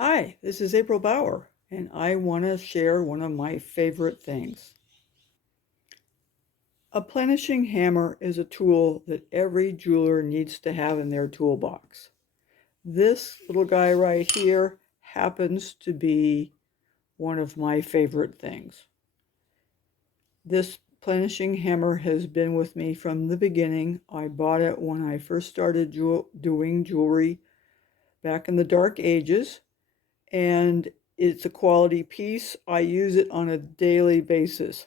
Hi, this is April Bauer, and I want to share one of my favorite things. A planishing hammer is a tool that every jeweler needs to have in their toolbox. This little guy right here happens to be one of my favorite things. This planishing hammer has been with me from the beginning. I bought it when I first started doing jewelry back in the dark ages, and it's a quality piece. I use it on a daily basis.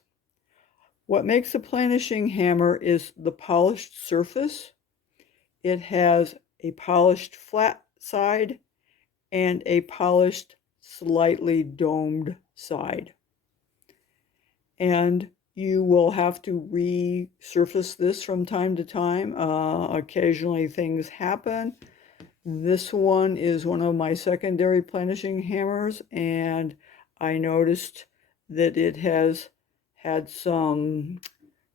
What makes a planishing hammer is the polished surface. It has a polished flat side and a polished slightly domed side. And you will have to resurface this from time to time. Occasionally things happen. This one is one of my secondary planishing hammers, and I noticed that it has had some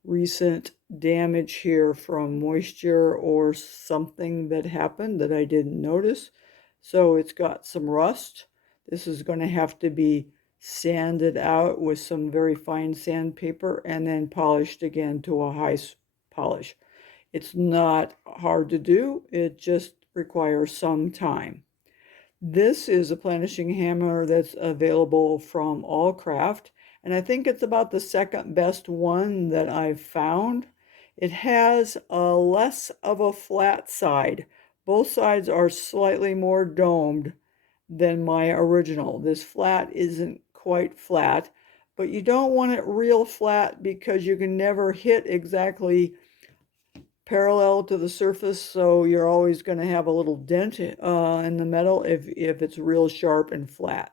recent damage here from moisture or something that happened that I didn't notice. So it's got some rust. This is going to have to be sanded out with some very fine sandpaper and then polished again to a high polish. It's not hard to do, it just requires some time. This is a planishing hammer that's available from Allcraft, and I think it's about the second best one that I've found. It has a less of a flat side. Both sides are slightly more domed than my original. This flat isn't quite flat, but you don't want it real flat because you can never hit exactly parallel to the surface, so you're always going to have a little dent in the metal if it's real sharp and flat.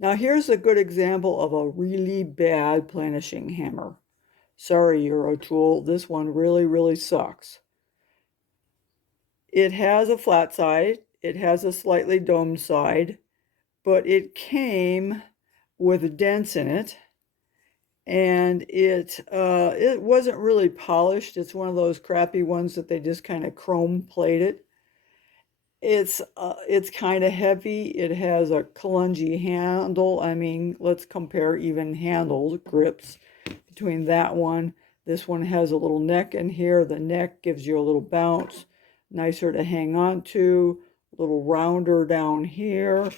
Now here's a good example of a really bad planishing hammer. Sorry, Eurotool, this one really sucks. It has a flat side, it has a slightly domed side, but it came with dents in it, and it wasn't really polished. It's one of those crappy ones that they just kind of chrome plated. It's kind of heavy. It has a clungy handle. I mean, let's compare even handles, grips between that one. This one has a little neck in here. The neck gives you a little bounce, nicer to hang on to, a little rounder down here.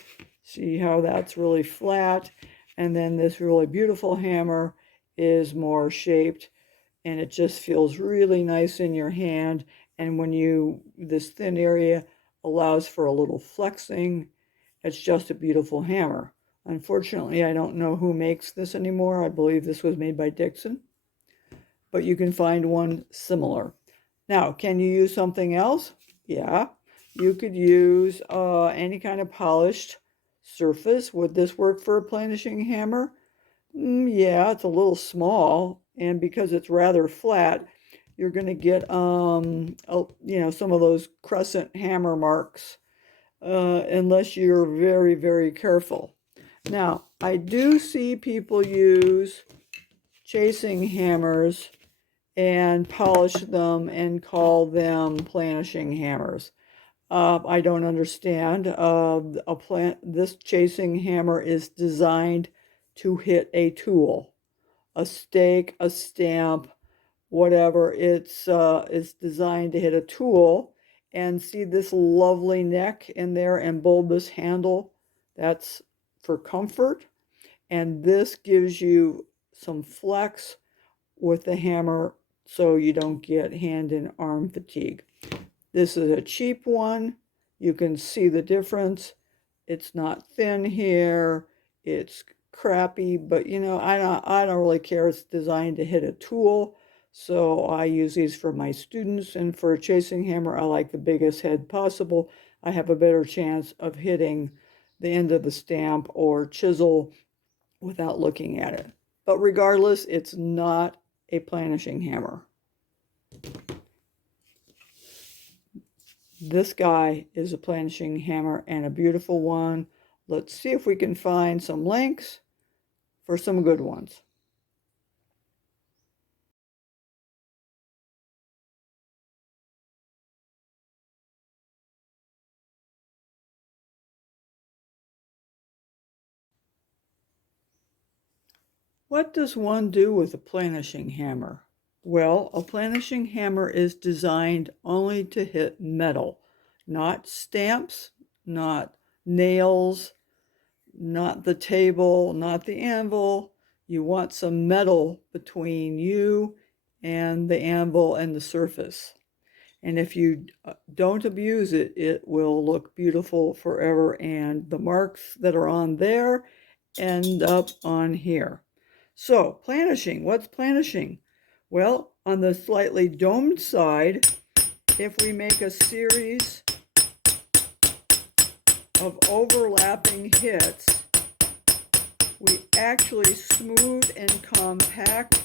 See how that's really flat? And then this really beautiful hammer is more shaped, and it just feels really nice in your hand. And when this thin area allows for a little flexing, it's just a beautiful hammer. Unfortunately, I don't know who makes this anymore. I believe this was made by Dixon, but you can find one similar. Now, can you use something else? Yeah, you could use any kind of polished surface. Would this work for a planishing hammer? Yeah, it's a little small, and because it's rather flat, you're going to get some of those crescent hammer marks unless you're very careful. Now, I do see people use chasing hammers and polish them and call them planishing hammers. I don't understand. This chasing hammer is designed to hit a tool, a stake, a stamp, whatever. It's designed to hit a tool. And see this lovely neck in there and bulbous handle? That's for comfort. And this gives you some flex with the hammer so you don't get hand and arm fatigue. This is a cheap one. You can see the difference. It's not thin here. It's crappy, but I don't really care. It's designed to hit a tool. So I use these for my students, and for a chasing hammer, I like the biggest head possible. I have a better chance of hitting the end of the stamp or chisel without looking at it. But regardless, it's not a planishing hammer. This guy is a planishing hammer, and a beautiful one. Let's see if we can find some links for some good ones. What does one do with a planishing hammer? Well, a planishing hammer is designed only to hit metal, not stamps, not nails, not the table, not the anvil. You want some metal between you and the anvil and the surface. And if you don't abuse it, it will look beautiful forever. And the marks that are on there end up on here. So, planishing. What's planishing? Well, on the slightly domed side, if we make a series of overlapping hits, we actually smooth and compact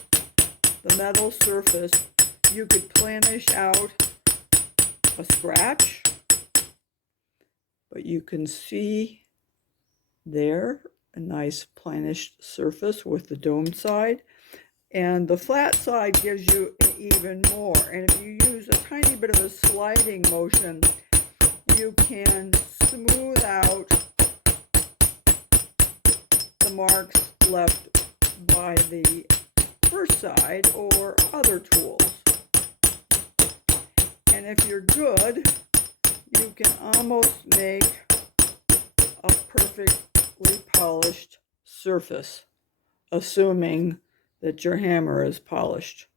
the metal surface. You could planish out a scratch, but you can see there a nice planished surface with the domed side, and the flat side gives you even more. And if you use a tiny bit of a sliding motion, you can smooth out the marks left by the first side or other tools. And if you're good, you can almost make a perfectly polished surface, assuming that your hammer is polished.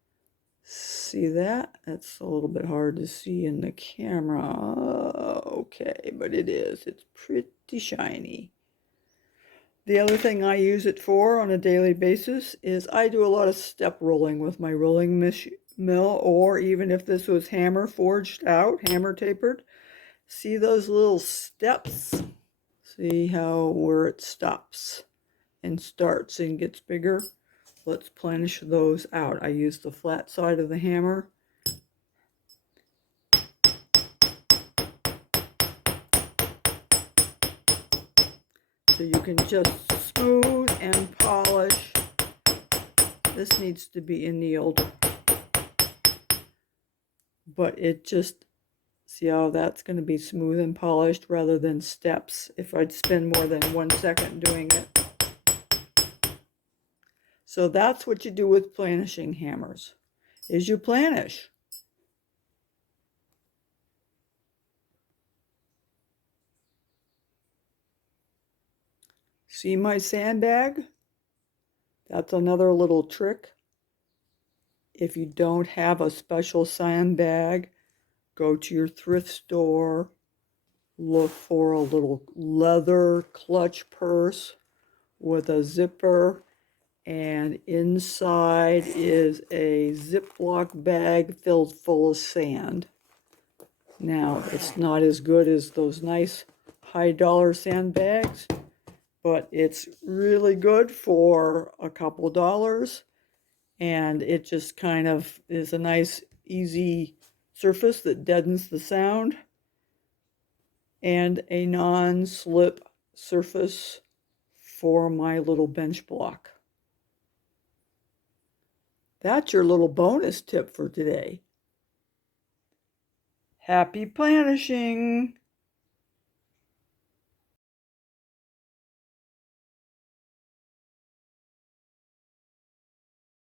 See that? That's a little bit hard to see in the camera. Okay, but it is. It's pretty shiny. The other thing I use it for on a daily basis is I do a lot of step rolling with my rolling mill, or even if this was hammer forged out, hammer tapered. See those little steps? See how where it stops and starts and gets bigger? Let's planish those out. I use the flat side of the hammer. So you can just smooth and polish. This needs to be annealed. But it just, see how that's going to be smooth and polished rather than steps if I'd spend more than 1 second doing it. So that's what you do with planishing hammers, is you planish. See my sandbag? That's another little trick. If you don't have a special sandbag, go to your thrift store, look for a little leather clutch purse with a zipper, and inside is a Ziploc bag filled full of sand. Now, it's not as good as those nice high-dollar sandbags, but it's really good for a couple dollars, and it just kind of is a nice, easy surface that deadens the sound, and a non-slip surface for my little bench block. That's your little bonus tip for today. Happy planishing!